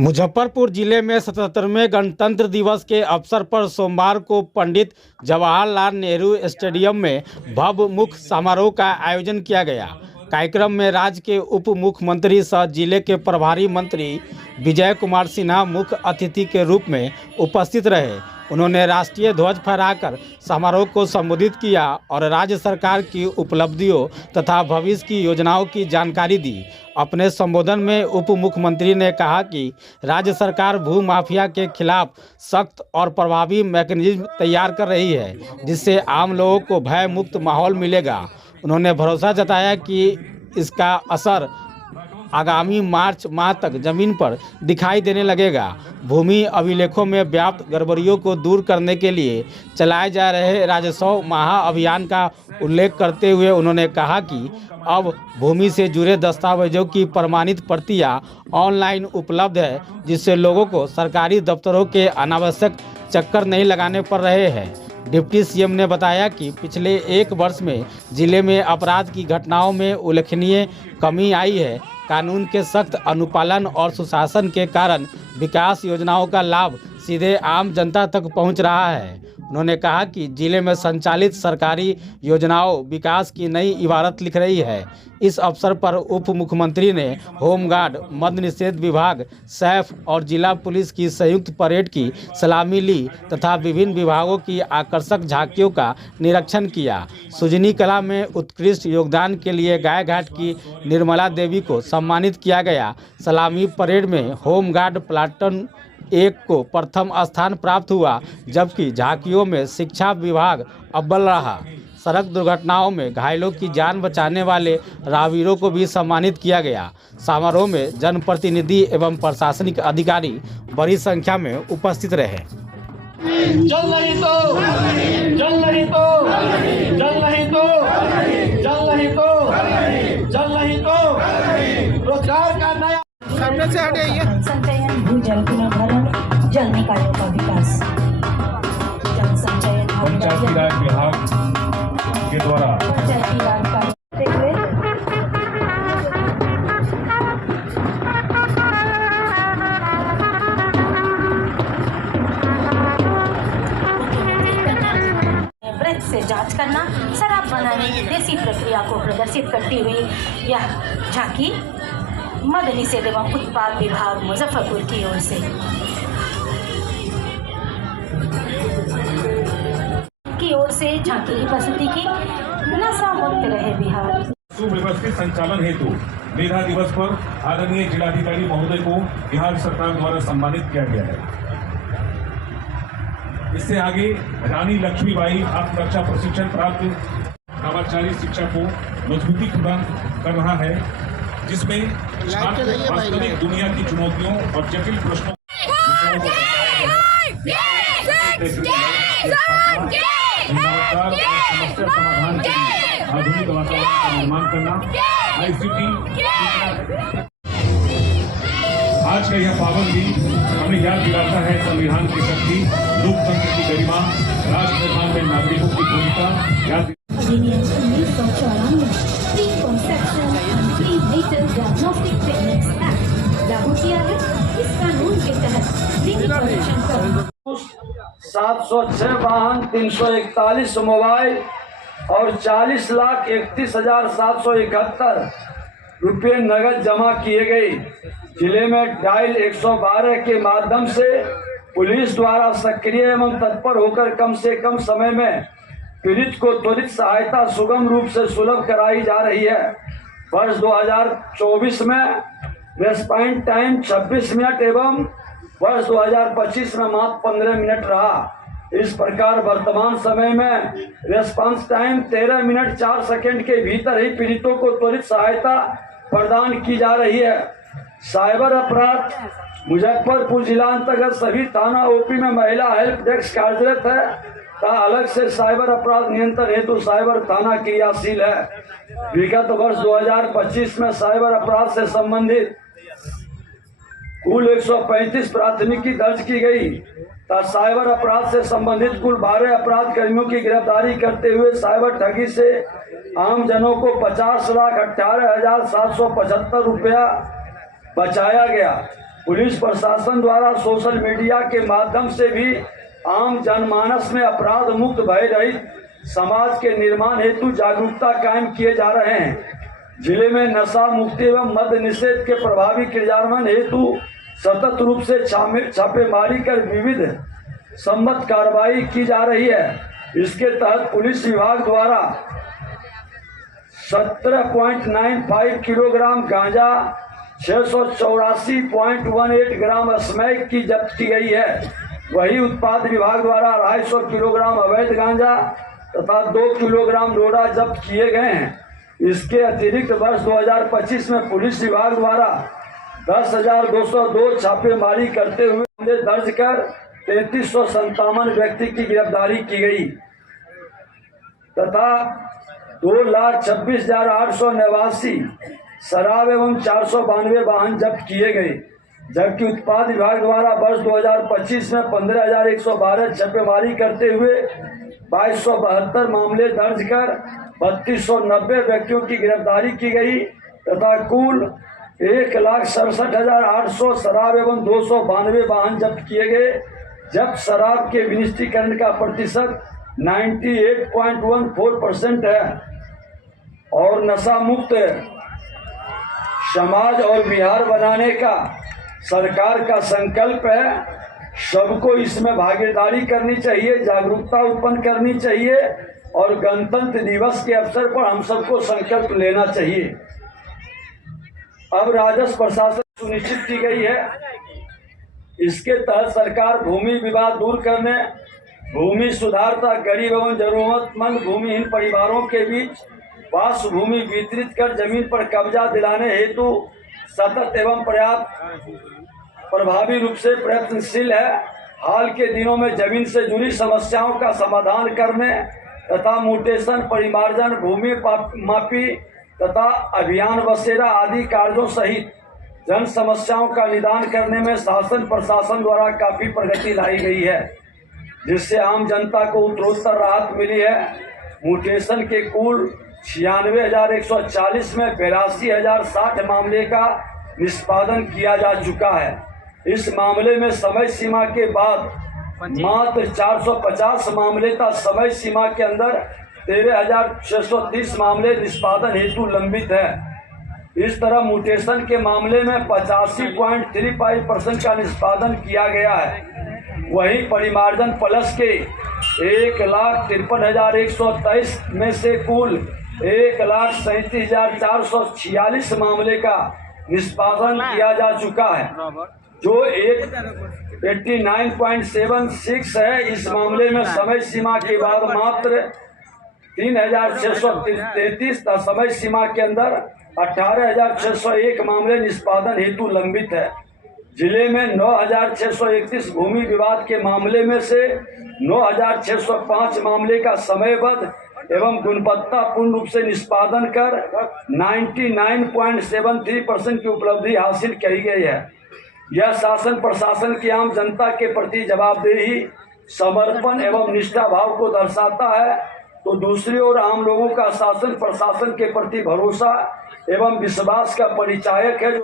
मुजफ्फरपुर जिले में 77वें गणतंत्र दिवस के अवसर पर सोमवार को पंडित जवाहरलाल नेहरू स्टेडियम में भव्य मुख्य समारोह का आयोजन किया गया। कार्यक्रम में राज्य के उप मुख्यमंत्री सह जिले के प्रभारी मंत्री विजय कुमार सिन्हा मुख्य अतिथि के रूप में उपस्थित रहे। उन्होंने राष्ट्रीय ध्वज फहराकर समारोह को संबोधित किया और राज्य सरकार की उपलब्धियों तथा भविष्य की योजनाओं की जानकारी दी। अपने संबोधन में उप मुख्यमंत्री ने कहा कि राज्य सरकार भू माफिया के खिलाफ सख्त और प्रभावी मैकेनिज्म तैयार कर रही है, जिससे आम लोगों को भय मुक्त माहौल मिलेगा। उन्होंने भरोसा जताया कि इसका असर आगामी मार्च माह तक जमीन पर दिखाई देने लगेगा। भूमि अभिलेखों में व्याप्त गड़बड़ियों को दूर करने के लिए चलाए जा रहे राजस्व महाअभियान का उल्लेख करते हुए उन्होंने कहा कि अब भूमि से जुड़े दस्तावेजों की प्रमाणित प्रतियां ऑनलाइन उपलब्ध है, जिससे लोगों को सरकारी दफ्तरों के अनावश्यक चक्कर नहीं लगाने पड़ रहे हैं। डिप्टी सीएम ने बताया कि पिछले एक वर्ष में जिले में अपराध की घटनाओं में उल्लेखनीय कमी आई है। कानून के सख्त अनुपालन और सुशासन के कारण विकास योजनाओं का लाभ सीधे आम जनता तक पहुंच रहा है। उन्होंने कहा कि जिले में संचालित सरकारी योजनाओं विकास की नई इबारत लिख रही है। इस अवसर पर उप मुख्यमंत्री ने होमगार्ड, मद्य निषेध विभाग, सैफ और जिला पुलिस की संयुक्त परेड की सलामी ली तथा विभिन्न विभागों की आकर्षक झांकियों का निरीक्षण किया। सुजनी कला में उत्कृष्ट योगदान के लिए गाय घाट की निर्मला देवी को सम्मानित किया गया। सलामी परेड में होमगार्ड प्लाटून 1 को प्रथम स्थान प्राप्त हुआ, जबकि झांकियों में शिक्षा विभाग अव्वल रहा। सड़क दुर्घटनाओं में घायलों की जान बचाने वाले राहगीरों को भी सम्मानित किया गया। समारोह में जनप्रतिनिधि एवं प्रशासनिक अधिकारी बड़ी संख्या में उपस्थित रहे। जल नहीं तो जल नहीं तो जल नहीं तो जल नहीं तो जल नहीं तो रोजगार का नया सामने से हटे संचयन, भूजल पुनर्भरण, जल निकायों का विकास, जल संचयन पंचायती राज विभाग के द्वारा पंचायती राज का ब्रेथ से जांच करना, शराब बनाने की देसी प्रक्रिया को प्रदर्शित करती हुई यह झांकी मद्य निषेध एवं उत्पाद विभाग मुजफ्फरपुर की ओर से झांकी की प्रस्तुति की नशा मुक्त रहे बिहार। सुव्यवस्थित संचालन हेतु मेधा दिवस पर आदरणीय जिलाधिकारी महोदय को बिहार सरकार द्वारा सम्मानित किया गया है। इससे आगे रानी लक्ष्मीबाई आत्मरक्षा प्रशिक्षण प्राप्त नवाचारी शिक्षा को मजबूती प्रदान कर रहा है, जिसमें वास्तविक दुनिया की चुनौतियों और जटिल प्रश्नों समस्या समाधान के लिए आधुनिक वातावरण का निर्माण करना। ICT आज का यह पावन दिन हमें याद दिलाता है संविधान की शक्ति, लोकतंत्र की गरिमा, राष्ट्र निर्माण में नागरिकों की भूमिका याद। लागू किया है। इस कानून के तहत 706 वाहन, 341 मोबाइल और 40,31,771 रुपये नगद जमा किए गए। जिले में डायल 112 के माध्यम से पुलिस द्वारा सक्रिय एवं तत्पर होकर कम से कम समय में पीड़ित को त्वरित सहायता सुगम रूप से सुलभ कराई जा रही है। वर्ष 2024 में रेस्पॉन्स टाइम 26 मिनट एवं वर्ष 2025 में मात्र 15 मिनट रहा। इस प्रकार वर्तमान समय में रेस्पॉन्स टाइम 13 मिनट 4 सेकंड के भीतर ही पीड़ितों को त्वरित सहायता प्रदान की जा रही है। साइबर अपराध मुजफ्फरपुर जिला अंतर्गत सभी थाना ओपी में महिला हेल्प डेस्क कार्यरत है तथा अलग से साइबर अपराध नियंत्रण हेतु साइबर थाना क्रियाशील है। विगत वर्ष 2025 में साइबर अपराध से संबंधित कुल 135 प्राथमिकी दर्ज की गई तथा साइबर अपराध से संबंधित कुल 12 अपराध कर्मियों की गिरफ्तारी करते हुए साइबर ठगी से आम जनों को 50,18,775 रुपया बचाया गया। पुलिस प्रशासन द्वारा सोशल मीडिया के माध्यम से भी आम जनमानस में अपराध मुक्त भय रहित समाज के निर्माण हेतु जागरूकता कायम किए जा रहे हैं। जिले में नशा मुक्ति एवं मद्य निषेध के प्रभावी क्रियान्वयन हेतु सतत रूप से छापेमारी कर विविध सम्मत कार्रवाई की जा रही है। इसके तहत पुलिस विभाग द्वारा 17.95 किलोग्राम गांजा, 684.18 ग्राम स्मैक की जब्त की गई है। वही उत्पाद विभाग द्वारा 250 किलोग्राम अवैध गांजा तथा 2 किलोग्राम डोडा जब्त किए गए हैं। इसके अतिरिक्त वर्ष 2025 में पुलिस विभाग द्वारा 10,202 छापेमारी करते हुए मामले दर्ज कर 3357 व्यक्ति की गिरफ्तारी की गई तथा 2,26,889 शराब एवं 492 वाहन जब्त किए गए। जबकि उत्पाद विभाग द्वारा वर्ष 2025 में 15,112 छापेमारी करते हुए 2272 मामले दर्ज कर 3290 व्यक्तियों की गिरफ्तारी की गई तथा कुल 1,67,800 शराब एवं 292 वाहन जब्त किए गए। जब्त शराब के विनिष्टीकरण का प्रतिशत 98.14% है और नशा मुक्त समाज और बिहार बनाने का सरकार का संकल्प है। सबको इसमें भागीदारी करनी चाहिए, जागरूकता उत्पन्न करनी चाहिए और गणतंत्र दिवस के अवसर पर हम सबको संकल्प लेना चाहिए। अब राजस्व प्रशासन सुनिश्चित की गई है। इसके तहत सरकार भूमि विवाद दूर करने, भूमि सुधार तथा गरीब एवं जरूरतमंद भूमिहीन परिवारों के बीच वास भूमि वितरित कर जमीन पर कब्जा दिलाने हेतु सतत एवं पर्याप्त प्रभावी रूप से प्रयत्नशील है। हाल के दिनों में जमीन से जुड़ी समस्याओं का समाधान करने तथा म्यूटेशन, परिमार्जन, भूमि मापी तथा अभियान बसेरा आदि कार्यों सहित जन समस्याओं का निदान करने में शासन प्रशासन द्वारा काफी प्रगति लाई गई है, जिससे आम जनता को उत्तरोत्तर राहत मिली है। म्यूटेशन के कुल 96,140 में 82,060 मामले का निष्पादन किया जा चुका है। इस मामले में समय सीमा के बाद मात्र 450 मामले तक समय सीमा के अंदर 13,630 मामले निष्पादन हेतु लंबित है। इस तरह म्यूटेशन के मामले में 85.35% का निष्पादन किया गया है। वहीं परिमार्जन प्लस के 1,53,123 में से कुल 1,37,446 मामले का निष्पादन किया जा चुका है, जो 89.76 है। इस मामले में समय सीमा के बाद मात्र 3,633 समय सीमा के अंदर 18,601 मामले निष्पादन हेतु लंबित है। जिले में 9,631 भूमि विवाद के मामले में से 9,605 मामले का समयबद्ध एवं गुणवत्तापूर्ण रूप से निष्पादन कर 99.73% की उपलब्धि हासिल की गई है। यह शासन प्रशासन की आम जनता के प्रति जवाबदेही, समर्पण एवं निष्ठा भाव को दर्शाता है, तो दूसरी ओर आम लोगों का शासन प्रशासन के प्रति भरोसा एवं विश्वास का परिचायक है।